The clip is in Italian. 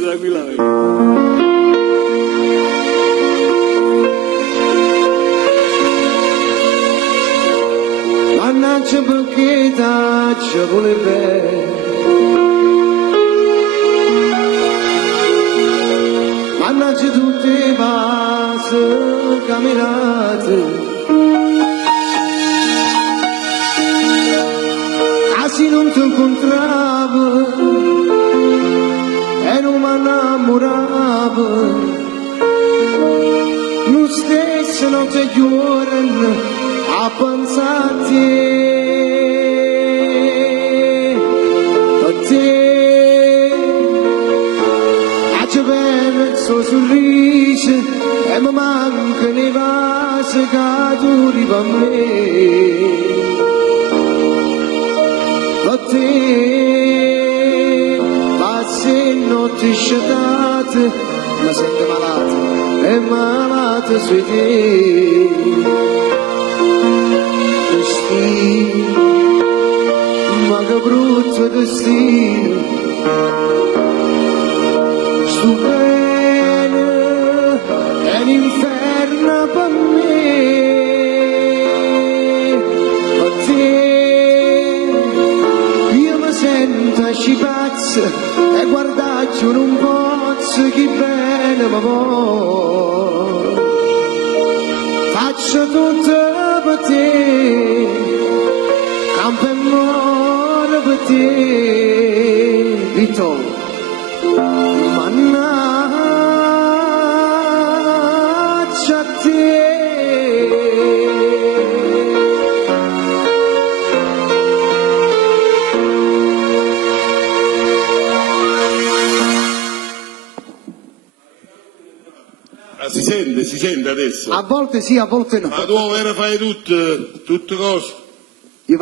Tranquillamente. Mannaggia perché ci vuole bene, mannaggia tutte le vase camminate, se non ti incontravo e non mi innamoravo, non stesso notte e giorno a pensare a te, a ci bene il suo sorriso e mi mancano i vasi caduti per me. A te passi notti scetate, ma sento malato e malato sui te. Destino, ma che brutto destino, sto bene è l'inferno per me. A te ci pazzo e guardacci non posso che bene ma vuoi, faccio tutto per te, campo e muore per te, Vito, mannaggia a te. Si sente adesso? A volte sì, a volte no. Ma tu ora fai tutto cose? Io